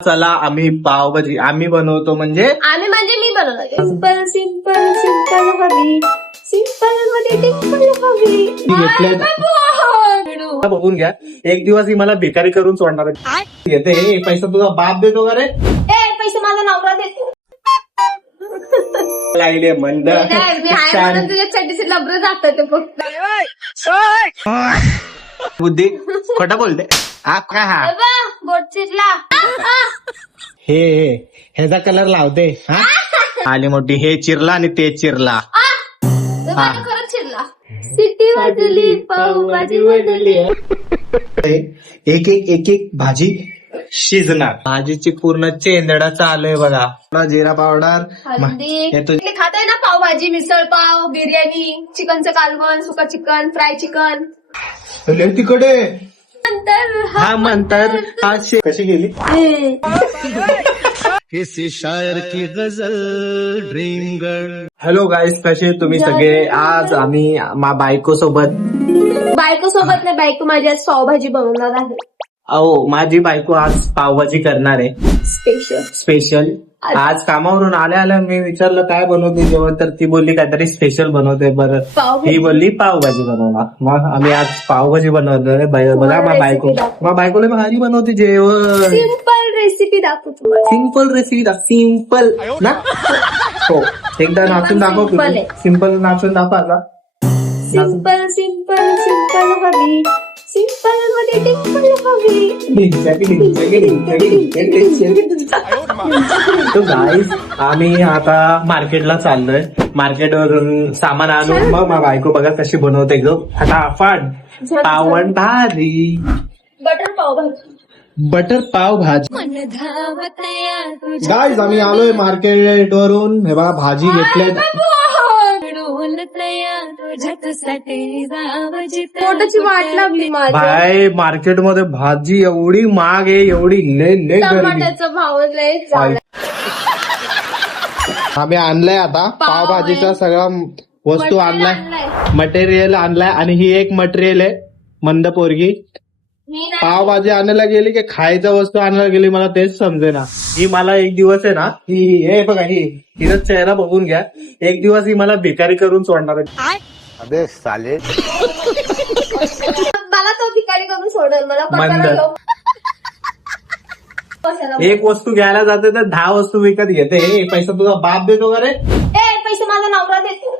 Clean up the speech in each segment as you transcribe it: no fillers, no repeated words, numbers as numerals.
चला आम्ही पावभाजी आम्ही बनवतो म्हणजे मी बनवतो. सिंपल सिंपल सिंपल हवी, सिंपल मध्ये टिंपल हवी. बघून घ्या. एक दिवस ही मला भिकारी करून सोडणार आहे. येते हे पैसा तुझा बाप देतो का रे? पैसे माझा नवरा देतो. लागले मंद मी आहे म्हणून तुझ्या चड्डीचे लबरं जातात ते फक्त. बुद्धी खोटा बोलते. हा काय हा बोट चिरला. हे ह्याचा कलर लावते. हा आली मोठी हे चिरला आणि ते चिरला. खरंच चिरला. सिटी वाजली, पावभाजी वाजली. एक एक एक एक भाजी शिजणार. भाजीची पूर्ण चेंदडा चालू आहे बघा. जिरा पावडर हल्दी खाताय ना पावभाजी, मिसळ पाव, बिर्याणी, चिकनचं कालवण, सुका चिकन, फ्राय चिकन. तिकडे नंतर हा म्हणतात कशी गेली. किसी शायर की गजल ड्रीम गर्ल. हॅलो गाईस, कसे तुम्ही सगळे. आज आम्ही बायको सोबत नाही, बायको माझी आज पावभाजी बनवणार आहे. अहो माझी बायको आज पावभाजी करणार आहे स्पेशल. आज कामावरून आल्या मी विचारलं काय बनवते जेवण, तर ती बोलली काहीतरी स्पेशल बनवते. बरं पावभाजी. ही बोलली पावभाजी बनवणार. मग आम्ही आज पावभाजी बनवतोय. बघा मा बायकोला भारी बनवते जेवण. सिंपल रेसिपी दाखवू तुम्हाला. सिंपल रेसिपी सिंपल ना. हो एकदा नाचून दाखव. सिंपल नाचून दाखव आता. सिंपल सिंपल सिंपल हवी, सिंपल मध्ये टिंपल हवी. तो गाईस आम्ही आता मार्केटला चाललोय. मार्केटवरून सामान आणून मग बायको बघा कशी बनवते एकदम फटाफट पावन भाजी. बटर पावभाजी. बटर पाव भाजी. गाईस आम्ही आलोय मार्केटवरून. हे बघा भाजी घेतल्या. पोटाची वाट लागली माझी. भाई मार्केटमध्ये भाजी एवढी महाग आहे, एवढी लय गर्दी. टमाट्याचा भाव लय झाला. आम्ही आणलंय आता पावभाजीचा सगळा वस्तू आणलाय, मटेरियल आणलाय. आणि ही एक मटेरियल आहे मंद पोरगी. पावभाजी आणायला गेली की खायच्या वस्तू आणायला गेली, मला तेच समजेना. ही मला एक दिवस आहे ना, ही हे बघा हिचा चेहरा बघून घ्या. एक दिवस ही मला भिकारी करून सोडणार आहे. अबे साले. मला तो भिकारी करून सोडेल. मला मंद. एक वस्तू घ्यायला जाते तर 10 वस्तू विकत घेते. हे पैसा तुझा बाप देतो का रे? पैसे माझा नवरा देतो.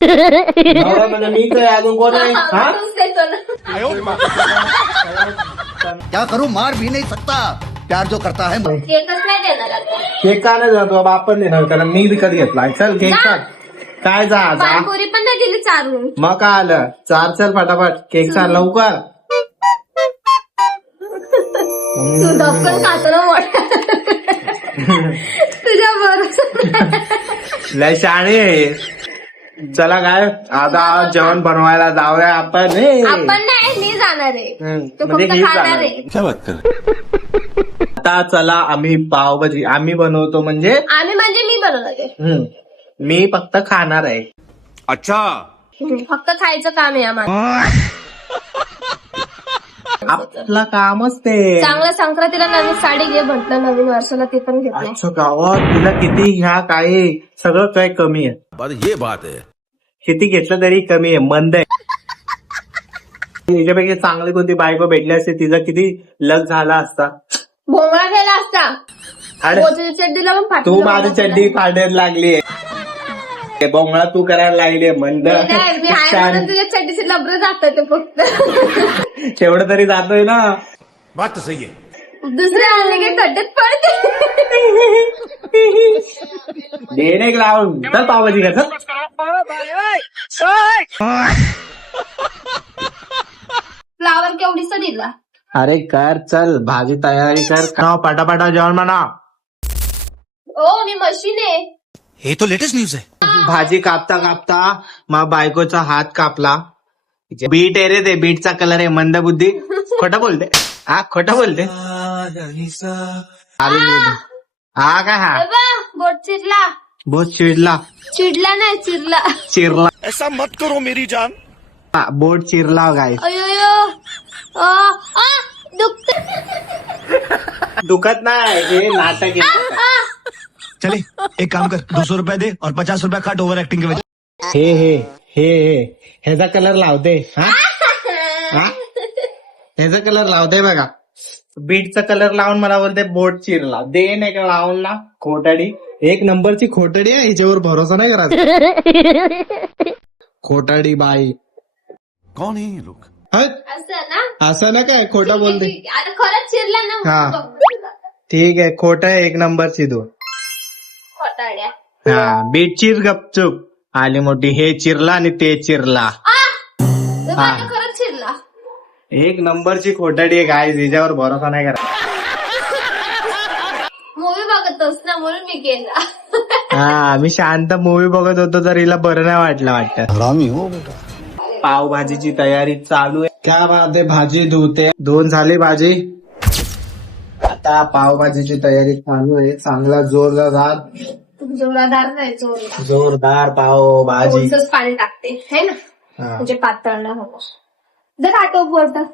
नवरा म्हणजे मीच आहे, अजून कोण आहे? हा क्या करूं, मार भी नहीं सकता. प्यार जो करता है. केकच नाही देणार आता. केक का नाही जातो बाबा, आपण देणार कारण मी विकत घेतला. चल केक काढ. काय जा पाणीपुरी पण नाही दिली चारून. मग काय आलं. चार चल फटाफट केक चाल लवकर. तू धपकन खातो ना मोठा. तुझ्या बरोबर लय शाणे आहे. चला काय आता जेवण बनवायला जाऊया आपण. आपण नाही, मी जाणार आहे. तो म्हणजे फक्त हीच खाणार जाणार. आहे. आता चला आम्ही पावभाजी आम्ही बनवतो म्हणजे मी बनवणार आहे. मी फक्त खाणार आहे. अच्छा. फक्त खायचं काम आहे आम्हाला. आपलं कामच ते. चांगल्या संक्रांतीला नवीन साडी घे म्हटलं, नवीन वर्षाला ते पण घेतलं. अच्छा गावात तुला किती ह्या काय सगळं काय कमी आहे. ये बात है. किती घेतलं तरी कमी आहे. मंद आहे. तिच्यापैकी चांगली कोणती बायको भेटली असते तिचा किती लग झाला असता. भोंगळा गेला असता. अरे मोचीच्या चड्डीला पण फाटलं. तू माझी चड्डी फाडायला लागली. बोंगळा तू करायला लागली. मंद. मी आहे म्हणून तुझ्या चड्डीचे लबरं जातात ते फक्त. तेवढं तरी जातोय ना. बात तो सही है. दुसरे आले की खड्ड्यात पडते. देणे लावून चल पावभाजी कर. फ्लावर केवढीचा दिला. अरे कर चल भाजी तयारी कर. पटापटा जेवण म्हणा. ओ मी मशीन आहे. ये तो लेटेस्ट न्यूज है. भाजी कापता कापता मग बायकोचा हात कापला. बीट आहे रे ते. बीटचा कलर आहे. मंद बुद्धी खोटं बोलते. हा खोटं बोलते. हा काय हा बोट चिरला. बहुत चिडला. चिडला नाही, चिरला. चिरला. ऐसा मत करो मेरी जान. बोट चिरला गाय. अयो दुखत नाही हे नाटक आहे. चले एक काम कर 200 रुपए दे और 50 रुपए काट ओवर एक्टिंग के वजह हे ह्याचा कलर लावते हा ह्याचा कलर लावते बघा. बीटचा कलर लावून मला बोलते बोट चिरला दे नाही का लावून ना. खोटाडी एक नंबरची खोटाडी आहे. हिच्यावर भरोसा नाही करायचा. खोटाडी बाई कौन है ये लोग? हट, असं ना असं ना काय खोटा बोलते. आता खरंच चिरला ना हा. मग. ठीक आहे खोटा आहे एक नंबरची तू. खोटाड्या. हा बीट चिर गपचूप. आली मोठी हे चिरला आणि ते चिरला. माझा खरंच चिरला. एक नंबरची खोटाडी आहे गाय. हिच्यावर भरोसा नाही करा. मूवी बघतोस ना म्हणून मी केला. हा मी शांत मूवी बघत होतो तर हिला बरं नाही वाटलं वाटतं. हरामी हो बेटा. पावभाजीची तयारी चालू आहे. क्या बात आहे. भाजी धुते. दोन झाली भाजी. आता पावभाजीची तयारी चालू आहे. चांगला जोरदार जोरादार नाही जोरदार. जोरदार पावभाजी. थोडंसंच पाणी टाकते है ना हा. म्हणजे पातळ ना हो. जर आटोप बोलतात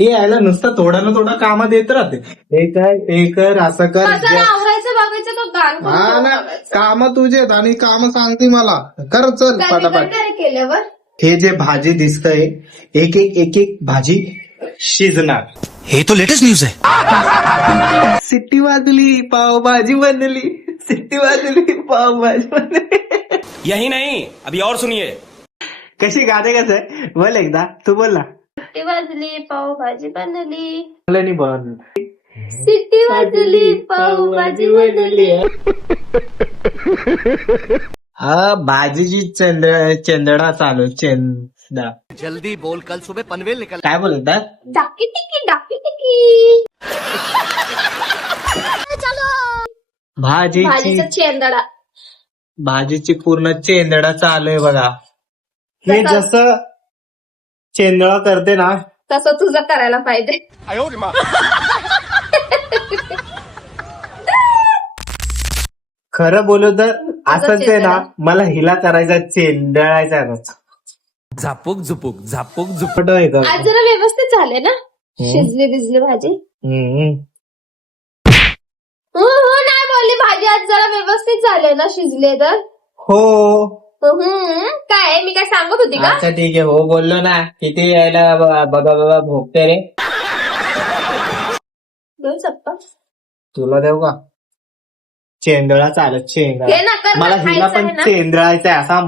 हे यायला नुसतं थोडं ना थोडं कामात येत राहते. हे कर ते कर असं कर. कसं आवरायचं बघायचं तो गाण हा ना काम तुझेत आणि काम सांगते मला. कर चल पटापट. केल्यावर हे जे भाजी दिसतंय एक एक भाजी शिजणार. ये तो लेटेस्ट न्यूज है. सिट्टी वाजली पावभाजी बनली. सिट्टी वाजली पावभाजी बनली. यही नहीं, अभी और सुनिए. कशी गाते कसं आहे बोल एकदा. तू बोल ना. सिट्टी वाजली पावभाजी बनली. मला नाही बन. सिट्टी वाजली पावभाजी बनली. हा भाजीची चेंदडा चालू. चेंदा जल्दी बोल कल सुबह पनवेल निकल. काय बोलतात. डाकी टिकी भाजीची भाजीचा चेंदडा. भाजीची पूर्ण चेंदडा चालू आहे बघा. हे जसं चेंदळा करते ना तसं तुझं करायला पाहिजे. खरं बोलू तर असंच आहे ना. मला हिला करायचा चेंदळायचा झापूक झुपूक झापूक झुपूक. झुपट आहे का. आज जरा व्यवस्थित झाले ना. शिजली बिजली भाजी. हो नाही बोलली भाजी आज जरा व्यवस्थित झाले ना. शिजले तर हो. काय मी काय सांगत होती का. अच्छा ठीक आहे. हो बोललो ना. किती यायला बघा भोगते रे. देऊ चप्पा तुला देऊ का. चेंदळा चालत चेंदळा. हे ना कर मला हिला खायचं आहे पण ना. चेंदळायचा असा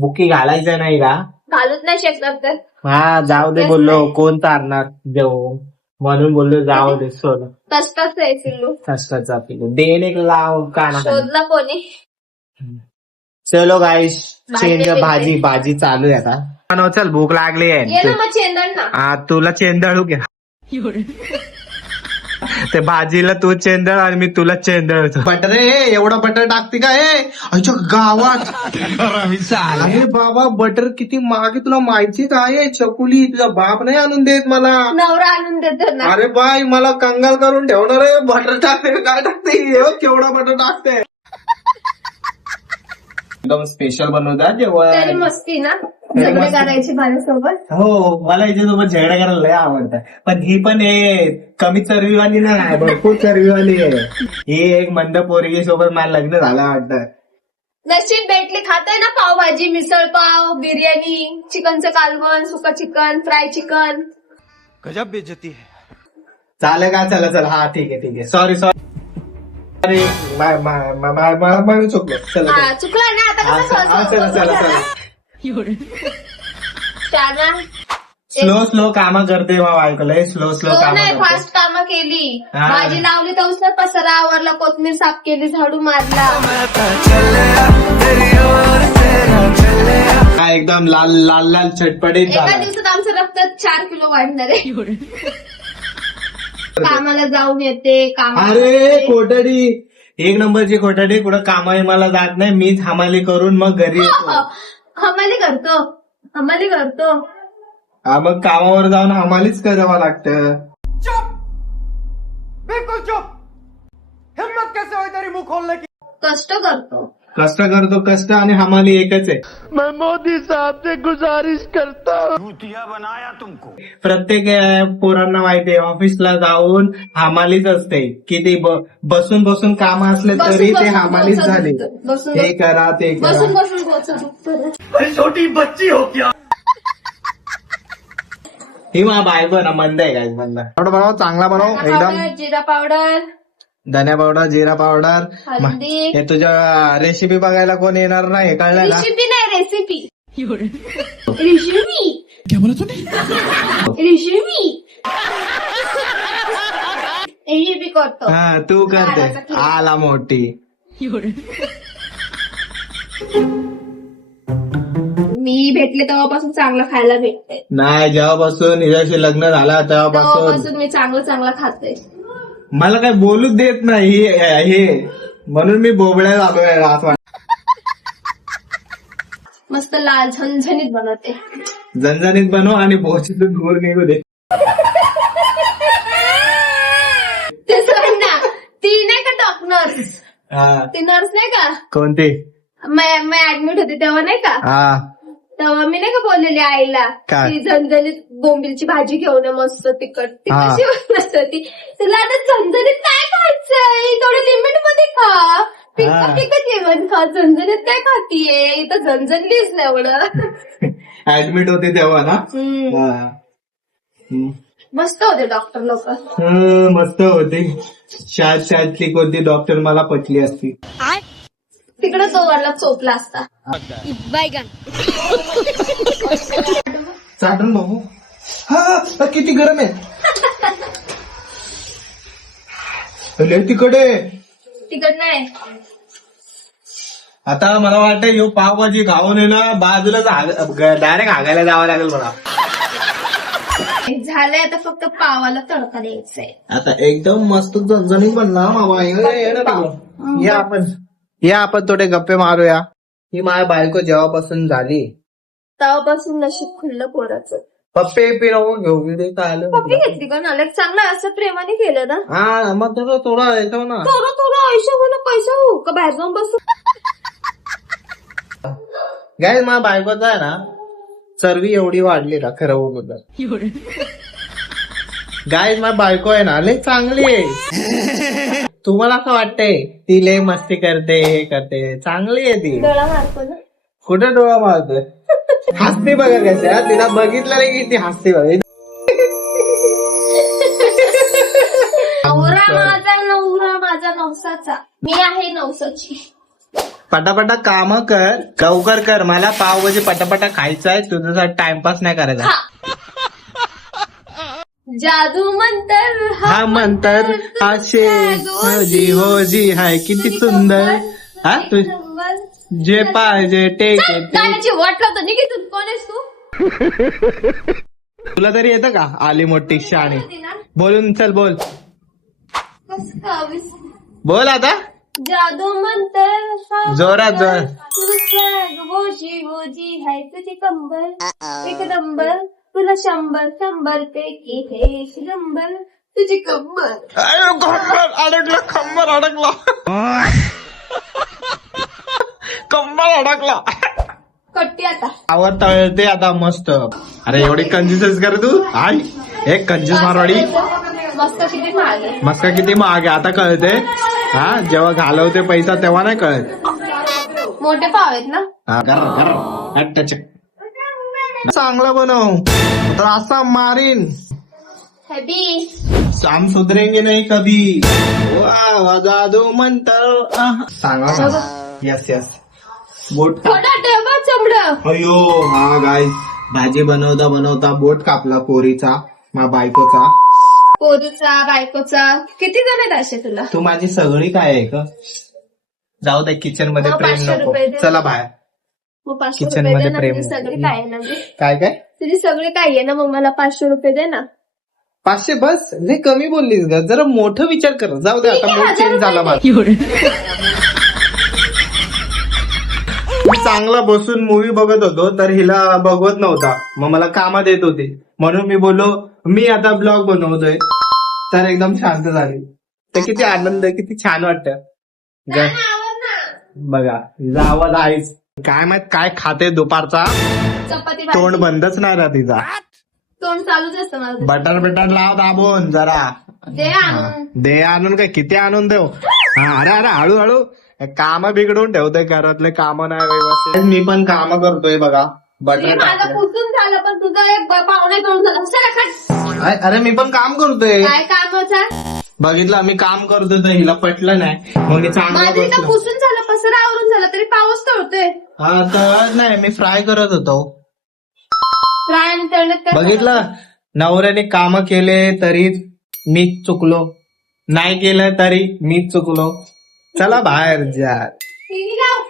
बुकी घालायचा नाही का. घालूच नाही शकतात तर हा जाऊ दे बोललो. कोण चालणार देऊ म्हणून बोललो जाऊ दे. सोड कष्टाच आहे सिल्लू. कष्टाचा पिलो देन एक लाव काना. शोधला कोणी. चलो गाईस भाजी भाजी चालू आहे आता. चल भूक लागली ये आहे. ना मग चेंदण ना. हा तुला चेंदळू घ्या. ते भाजीला तू चेंदळ आणि मी तुला चेंदळतो. बटर एवढा बटर टाकते का हे अच्छा गावात. अरे बाबा बटर किती महाग तुला माहिती काय. चकुली तुझा बाप नाही आणून देत मला. नवरा आणून देतो ना. अरे बाई मला कंगाल करून ठेवणार आहे. बटर टाकते काय टाकते केवढा बटर टाकते. एकदम स्पेशल बनवतात तरी जेवण. मस्ती ना. झगडे करायची माझ्यासोबत. हो मला याच्यासोबत झगडा करायला लय आवडतं. पण ही पण हे कमी चरबीवाली नाही भरपूर चरबीवाली आहे. ही एक मंद पोरगी सोबत मला लग्न झालं वाटतं. नशीब भेटली. खाताय ना पावभाजी मिसळ पाव बिर्याणी चिकनचं कालवण सुका चिकन फ्राय चिकन. गजब बेइज्जती है. चालेल का. चला हा ठीक आहे. सॉरी अरे मला चुकलं. चला हा चुकला ना. आता कसं त्याला स्लो काम करते बाबा. ऐकलंय स्लो काम नाही करते. फास्ट कामं केली. हा. भाजी लावली तर उसला पसरा आवरला. कोथमीर साफ केली. झाडू मारला. हा एकदम लाल चटपटीत एका झाला. दिवसात आमचं रक्त 4 किलो वाढणार आहे. कामाला जाऊन येते अरे खोटडी एक नंबरची खोटडी. कुठं कामाही मला जात नाही. मीच हमाली करून मग घरी येतो. हमाली करतो. हा मग कामावर जाऊन हमालीच करावं लागतं. बिल्कुल चुप. हिम्मत कैसे हुई तेरी मुंह खोलने की. कष्ट करतो. कष्ट करतो कष्ट आणि हमाली एकच आहे. प्रत्येक पोरांना माहितीये ऑफिसला जाऊन हमालीच असते. किती बसून बसून काम असले तरी ते हमालीच झाले. बसून हे करा ते बसून करा. बसून पोहोचत. ही मा बायको ना मंद आहे काय मंद. बनव चांगला बनव एकदम. जिरा पावडर, धन्या पावडर जिरा पावडर. हळदी. हे तुझ्या रेसिपी बघायला कोण येणार नाही कळलं ना. रेसिपी नाही रेसिपी. रेसिपी रेसिपी रेसिपी करतो. हा तू करते आला मोठी. मी भेटले तेव्हापासून चांगलं खायला भेटते. नाही जेव्हापासून हिच्याशी लग्न झालं तेव्हापासून तेव्हापासून मी चांगलं खाते. मला काही बोलूच देत नाही हे म्हणून मी बोबड्या झालोय असं. मस्त लाल झणझणीत बनवते. झणझणीत बनव आणि भोशीतून घोर निघू दे. तसं म्हण ना. ती नाही का टॉप नर्स, हा ती नर्स नाही का, कोणती. मी ऍडमिट होते तेव्हा नाही का, हा तेव्हा मी नाही का बोललेली आईला काय? ती झणझणीत बोंबीलची भाजी घेऊन ये मस्त तिखट. ती हा. कशी बनवत होती. तुला आता झणझणीत काय खायचंय, थोडं लिमिट मध्ये खा. हा. फिकट जेवण खा. झणझणीत काय खातीये, इथं झणझणलीच नाही एवढं. ऍडमिट होते तेव्हा ना. हम्म. हा. हम्म. मस्त होते डॉक्टर लोक. मस्त होती. शाळेतली कोणती डॉक्टर मला पटली असती. तिकडे तो वरला चोपला असता. चाटून बघू. हा किती गरम आहे. तिकडे तिकड नाही. आता मला वाटतं ह्यो पावभाजी खाऊन आहे ना बाजूला डायरेक्ट हागायला जावं लागेल मला. झालंय आता फक्त पावाला तडका द्यायचाय. आता एकदम मस्त झणझणीत बनला बाबा. या आपण थोडे गप्पे मारूया. ही माझ्या बायको जेव्हापासून झाली तेव्हापासून नशीब खुललं पोराचं. पप्पे पिरव घेऊ दे काय आलं. पप्पी घेतली का नालक. चांगलं असं प्रेमाने केलं ना. हा मग तुला थोडा येतो ना. थोडं आयुष्य म्हणून पैसा होऊ का बाहेर जाऊन बसू. गाय माझ्या बायकोचा आहे ना चरबी एवढी वाढली ना खरं बोलत. गाय माझी बायको आहे ना लय चांगली आहे. तुम्हाला असं वाटतंय ती लय मस्ती करते हे करते. चांगली आहे ती. डोळा मारतो ना. कुठे डोळा मारतोय. हसते बघा कशी. तिला बघितलं नाही की ती हसते बघा. नवरा माझा नवसाचा. मी आहे नवसाची. पटापटा काम कर लवकर कर. मला पावभाजी पटापटा खायचं आहे. तुझ्यासाठी टाइमपास नाही करायचा. जादू मंतर हा मंतर असे होजी होजी हाय किती सुंदर. हा तू जे पाहिजे टेक गाण्याची वाट लावतो. निघितून कोण आहेस तू. तुला तरी येतं का आली मोठी शाणी. बोलून चल बोल. कसं खावीस. बोल आता जादू मंतर जोरात जोर. वोजी वोजी हाय तुझी कंबर एक नंबर. तुला 100 पैकी हे नंबर तुझी कंबर. अडकला खंबर अडकला. कंबर अडकला. कट्टी आता आवर तळते आता मस्त. अरे एवढी कंजूस कर तू. आई एक कंजूस मारवाडी. मस्त किती महाग आहे. मस्त किती महाग आहे आता कळते. हा जेव्हा घालवते पैसा तेव्हा नाही कळत. मोठे पाव आहेत ना. हा, चांगला बनव तर असा मारीन. हॅबी शाम सुधरेंगे नाही कभी. वा जादू मंतर सांगा. यस यस बोट काप. थोडा डबा चमड. अयो हा गाय भाजी बनवता बनवता बोट कापला पोरीचा मा बायकोचा. पोरीचा बायकोचा. किती जण आहेत असे तुला. तू माझी सगळी काय आहे का. जाऊ दे किचन मध्ये मग प्रेम 500 नको. रुपये दे. चला बाहेर. मग 500 किचन रुपये दे मध्ये ना. प्रेम तुझी नको. सगळी काय आहे ना. काय काय तुझी सगळी काय आहे ना. मग मला 500 रुपये दे ना. 500 बस. लय कमी बोललीस ग. जरा मोठं विचार कर. जाऊ दे आता मूड चेंज झाला माझा. मी चांगला बसून मूवी बघत होतो तर हिला बघवत नव्हता. मग मला कामात येत होते म्हणून मी बोललो मी आता ब्लॉग बनवतोय. तर एकदम शांत झाली. तर किती आनंद किती छान वाटतं. बघा तिचा आवाज आहेच. काय माहित काय खाते दुपारचा, चपाती तोंड भाजी. बंदच नाही राहत तिचा. तोंड चालूच असतं माझं. बटर लाव दाबून जरा. दे आणून. दे आणून काय किती आणून देऊ. हा अरे अरे हळूहळू काम बिघडून ठेवतोय घरातले काम नाही व्यवस्थित. मी पण काम करतोय बघा. हे बटर माझं पुसून झालं पण तुझं एक पाहुणे करून झालं. चला खट. अरे मी पण काम करतोय. काय काम होतं? बघितलं मी काम करतोय तर हिला पटलं नाही मग मी चांगलं माझं इथं बसलो. पुसून झालं पसरा आवरून झालं तरी पाऊस तळतोय. हा तर नाही मी फ्राय करत होतो. फ्राय आणि तळण्यात काय बघितलं नवऱ्याने काम केले तरी मीच चुकलो, नाही केलं तरी मीच चुकलो. चला बाहेर जा. टीव्ही लाव.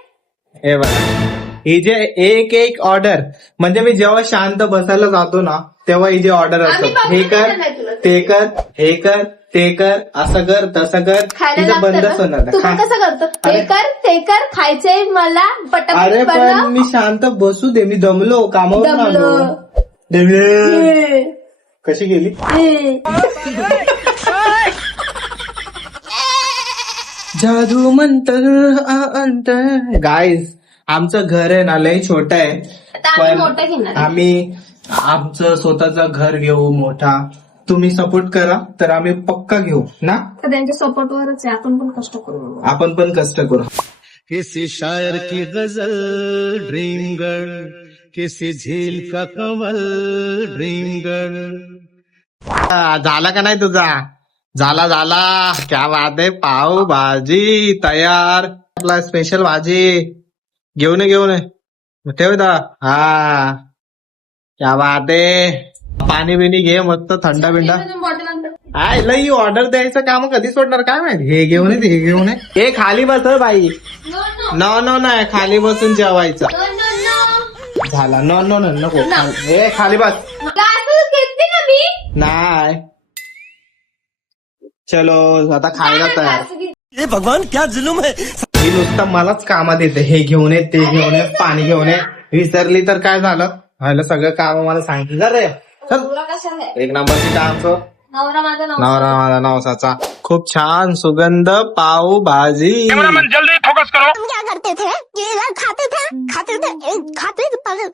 हे बघा ही जे एक ऑर्डर म्हणजे मी जेव्हा शांत बसायला जातो ना तेव्हा ही जे ऑर्डर आम्ही असतो हे बघतो कर नाही तुला. ते कर हे कर ते कर असं कर तसं कर खायला तिचं बंदच लागतं होणार ना. तू पण नाही. कसं करतो? हे कर ते कर खायचंय मला अरे पटापट पण बनव. मी शांत बसू दे, मी दमलो कामावर आलो. दमलो. दमलो. कशी गेली जादू मंतर गाईज आमचं घर आहे ना लय छोट आहे आता आम्ही पण मोठं घेणार आहे. आम्ही आमचं स्वतःचं घर घेऊ मोठा. तुम्ही सपोर्ट करा तर आम्ही पक्का घेऊ ना. तर त्यांच्या सपोर्टवरच आहे. आपण पण कष्ट करू. आपण पण कष्ट करू. किसी शायर की गजल ड्रीम गर्ल, किसी झील का कमल ड्रीम गर्ल. झाला का नाही तुझा? झाला क्या बात आहे. पाव भाजी तयार. आपला स्पेशल भाजी घेऊन ये ठेव दा. हा क्या बात आहे. पाणी बिनी घे मस्त थंड बिंडा. बॉटल आणतो. हाय लई ऑर्डर द्यायचं काम कधी सोडणार काय माहिती. हे घेऊन ये हे घेऊन ये. हे खाली बस हं बाई. नो नाही खाली बसून जेवायचं. झाला नो नको. हे खाली बस. घेतली ना मी. नाही चलो आता खायला तयार. ये भगवान क्या जुलुम है. ही नुसतं मलाच कामात येते. हे घेऊन ये ते घेऊन ये पाणी घेऊन ये. विसरली तर काय झालं. व्हायला सगळं काम मला सांगितलं रे. चल नवरा कशाला आहे? एक नंबरची काम नवरा माझा नवरा. नवरा माझा नवसाचा. खूप छान सुगंध पाव भाजी. जल्दी फोकस करो. हम क्या करते थे ये खाते थे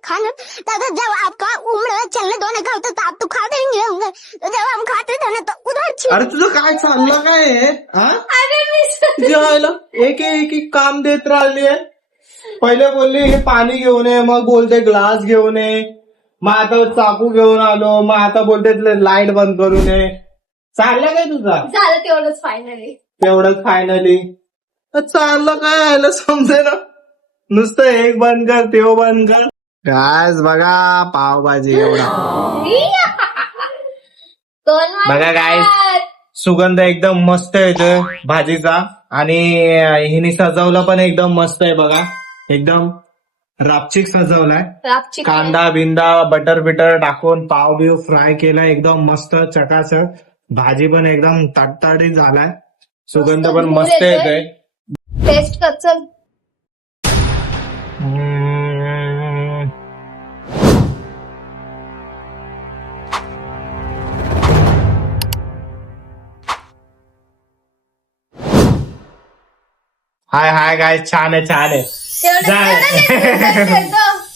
खाना दादा जब आपका उम्र चलने दोने का होता तो आप तो खाते ही नहीं होंगे. तो जब हम खाते थे ना तो उधर अरे तुझं काय चाललं काय आहे? हा अरे मी जेवायला एक काम देत राहिलीये. पहिले बोलली हे पाणी घेऊन ये मग बोलते ग्लास घेऊन ये. मग आता चाकू घेऊन आलो मग आता बोलते लाईट बंद करून ये. चाललं काय तुझा झालं तेवढंच फायनली. तेवढंच फायनली. चाललं काय यायला समजे ना. नुसतं एक बंद कर तेव बंद कर. गायस बघा पावभाजी एवढा बघा guys. सुगंध एकदम मस्त येतोय भाजीचा आणि हिने सजवलं पण एकदम मस्त आहे बघा. एकदम रापचिक सजवलाय. रापची कांदा बिंदा बटर बिटर टाकून पाव बिव फ्राय केलाय एकदम मस्त चकाचक. भाजी पण एकदम तडतडीत झालाय. सुगंध पण मस्त येतोय. टेस्ट कर चल. हाय गाय छान आहे छान आहे तेवढं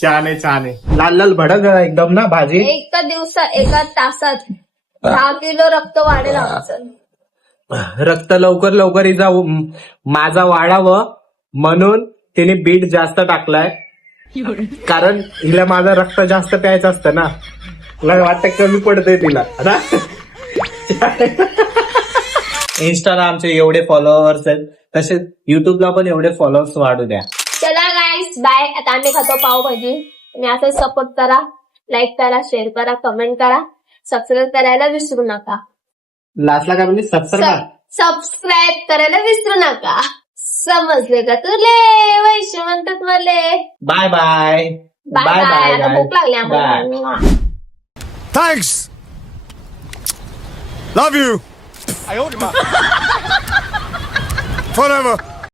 छान आहे. लाल भडक एकदम ना भाजी. एका तासात 10 किलो रक्त वाढेल आमचं. रक्त लवकर जाऊ माझा वाढावं म्हणून तिने बीट जास्त टाकलाय. कारण हिला माझं रक्त जास्त प्यायचं असतं ना. मला वाटतं कमी पडतंय तिला ना. इन्स्टाला आमचे एवढे फॉलोअर्स आहेत तसेच युट्यूबला पण एवढे फॉलोअर्स वाढू द्या. चला गाईस बाय. आता आम्ही खातो पावभाजी. तुम्ही असं सपोर्ट करा, लाईक करा, शेअर करा, कमेंट करा, सबस्क्राईब करायला विसरू नका. लास्टला काय म्हणजे सबस्क्राईब करायला विसरू नका. समजले का तुले वैश्य म्हणतात मले. Bye bye bye bye. आता भूक लागली आम्हाला. Thanks. Love you. Forever.